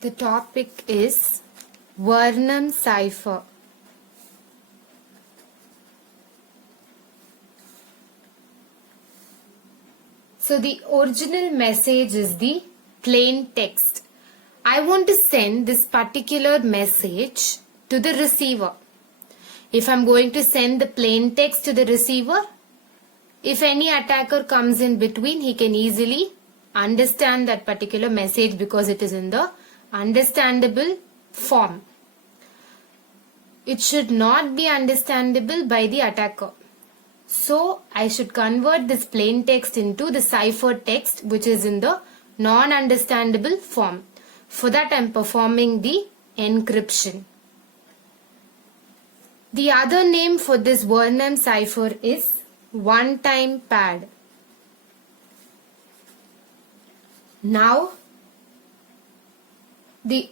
The topic is Varnam cipher. So the original message is the plain text. I want to send this particular message to the receiver. If I'm going to send the plain text to the receiver, if any attacker comes in between, he can easily understand that particular message because it is in the understandable form. It should not be understandable by the attacker. So I should convert this plain text into the cipher text which is in the non-understandable form. For that I am performing the encryption. The other name for this Varnam cipher is one-time pad. Now the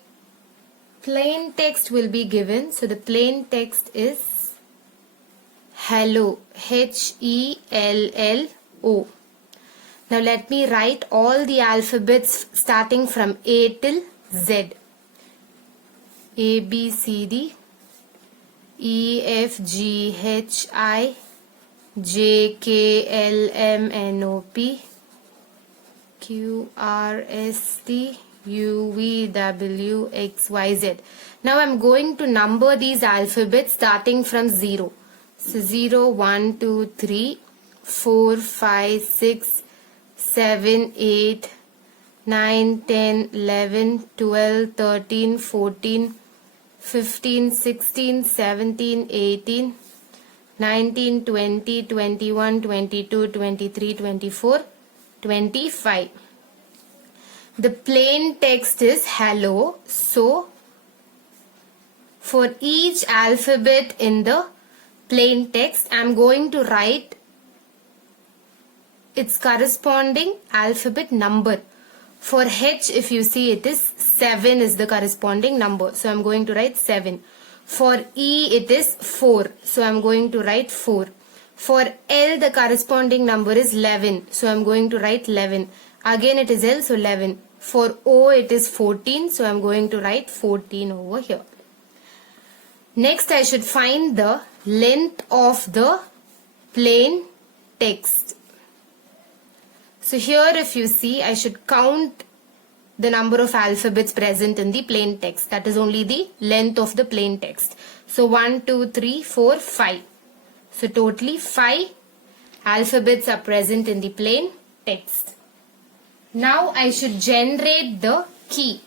plain text will be given. So the plain text is hello, H-E-L-L-O. Now let me write all the alphabets starting from A till Z. A, B, C, D, E, F, G, H, I, J, K, L, M, N, O, P, Q, R, S, T, U, V, W, X, Y, Z. Now I'm going to number these alphabets starting from 0. So 0, 1, 2, 3, 4, 5, 6, 7, 8, 9, 10, 11, 12, 13, 14, 15, 16, 17, 18, 19, 20, 21, 22, 23, 24, 25. The plain text is hello. So for each alphabet in the plain text, I am going to write its corresponding alphabet number. For H, if you see, it is 7 is the corresponding number. So I am going to write 7. For E, it is 4. So I am going to write 4. For L, the corresponding number is 11. So I am going to write 11. Again, it is L, so 11. For O, it is 14. So I am going to write 14 over here. Next, I should find the length of the plain text. So here, if you see, I should count the number of alphabets present in the plain text. That is only the length of the plain text. So 1, 2, 3, 4, 5. So totally 5 alphabets are present in the plain text. Now I should generate the key.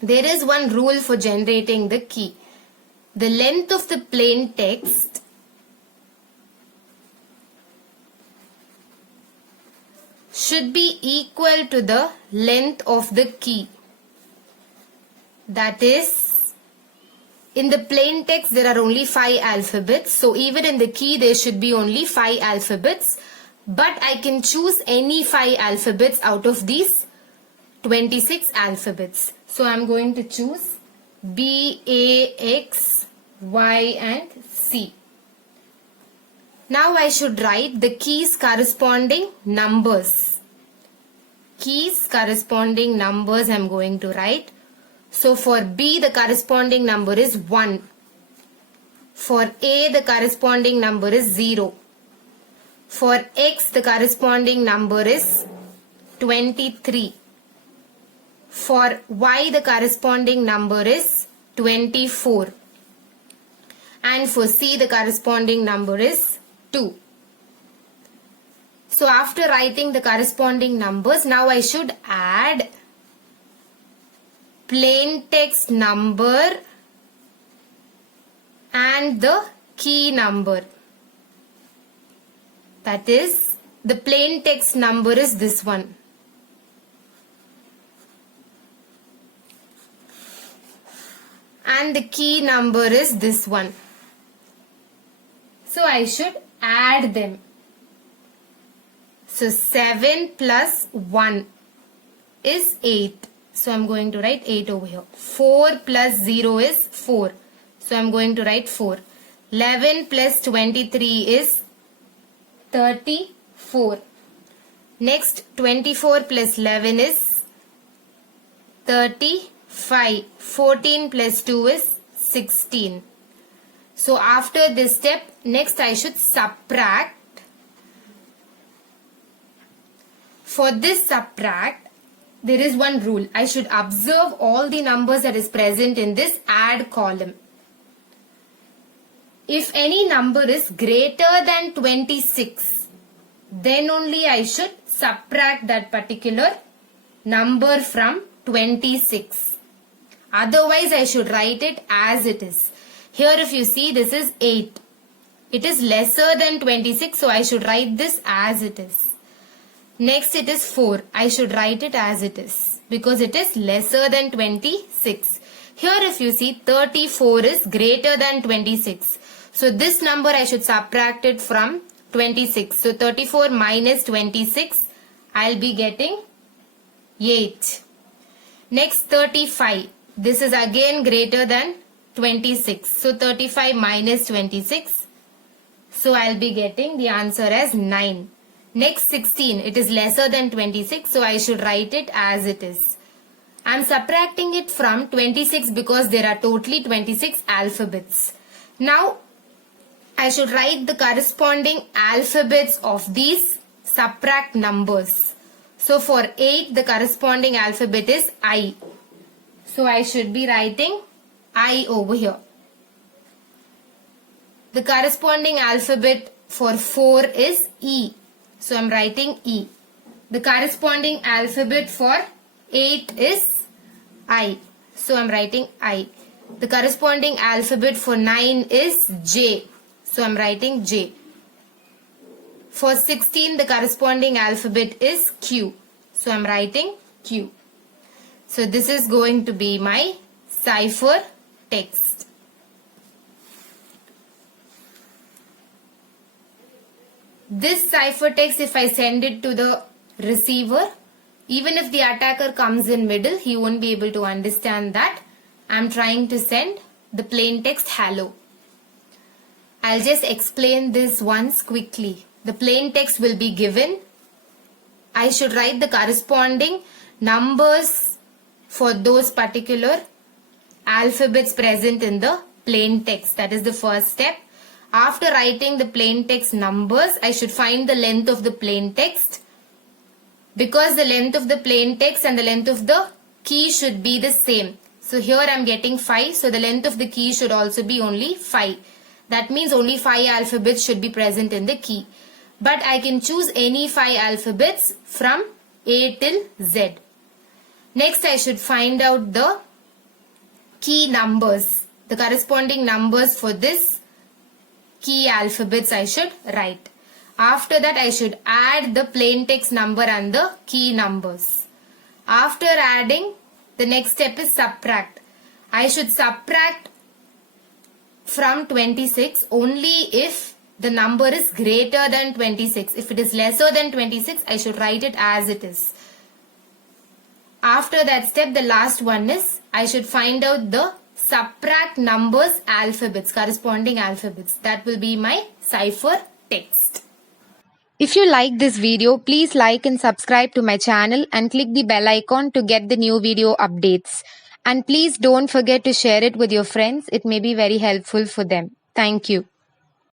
There is one rule for generating the key. The length of the plain text should be equal to the length of the key. That is, in the plain text there are only 5 alphabets. So even in the key there should be only 5 alphabets. But I can choose any 5 alphabets out of these 26 alphabets. So I am going to choose B, A, X, Y and C. Now I should write the keys corresponding numbers. Keys corresponding numbers I am going to write. So for B the corresponding number is 1. For A the corresponding number is 0. For X the corresponding number is 23. For Y the corresponding number is 24. And for C the corresponding number is 2. So after writing the corresponding numbers, now I should add plain text number and the key number. That is, the plain text number is this one. And the key number is this one. So I should add them. So 7 plus 1 is 8. So I am going to write 8 over here. 4 plus 0 is 4. So I am going to write 4. 11 plus 23 is 34. Next 24 plus 11 is 30 5. 14 plus 2 is 16. So after this step, next I should subtract. For this subtract, there is one rule. I should observe all the numbers that is present in this add column. If any number is greater than 26, then only I should subtract that particular number from 26. Otherwise, I should write it as it is. Here if you see, this is 8. It is lesser than 26, so I should write this as it is. Next it is 4. I should write it as it is because it is lesser than 26. Here if you see, 34 is greater than 26. So this number I should subtract it from 26. So 34 minus 26, I'll be getting 8. Next 35. This is again greater than 26. So 35 minus 26. So I'll be getting the answer as 9. Next 16. It is lesser than 26. So I should write it as it is. I'm subtracting it from 26 because there are totally 26 alphabets. Now I should write the corresponding alphabets of these subtract numbers. So for 8, the corresponding alphabet is I. So I should be writing I over here. The corresponding alphabet for 4 is E. So I'm writing E. The corresponding alphabet for 8 is I. So I'm writing I. The corresponding alphabet for 9 is J. So I'm writing J. For 16, the corresponding alphabet is Q. So I'm writing Q. So this is going to be my cipher text. This cipher text, if I send it to the receiver, even if the attacker comes in middle, he won't be able to understand that I'm trying to send the plain text hello. I'll just explain this once quickly. The plain text will be given. I should write the corresponding numbers for those particular alphabets present in the plain text. That is the first step. After writing the plain text numbers, I should find the length of the plain text. Because the length of the plain text and the length of the key should be the same. So here I am getting 5. So the length of the key should also be only 5. That means only 5 alphabets should be present in the key. But I can choose any 5 alphabets from A till Z. Next I should find out the key numbers. The corresponding numbers for this key alphabets I should write. After that I should add the plain text number and the key numbers. After adding, the next step is subtract. I should subtract from 26 only if the number is greater than 26. If it is lesser than 26, I should write it as it is. After that step, the last one is I should find out the subtract numbers alphabets, corresponding alphabets. That will be my cipher text. If you like this video, please like and subscribe to my channel and click the bell icon to get the new video updates. And please don't forget to share it with your friends. It may be very helpful for them. Thank you.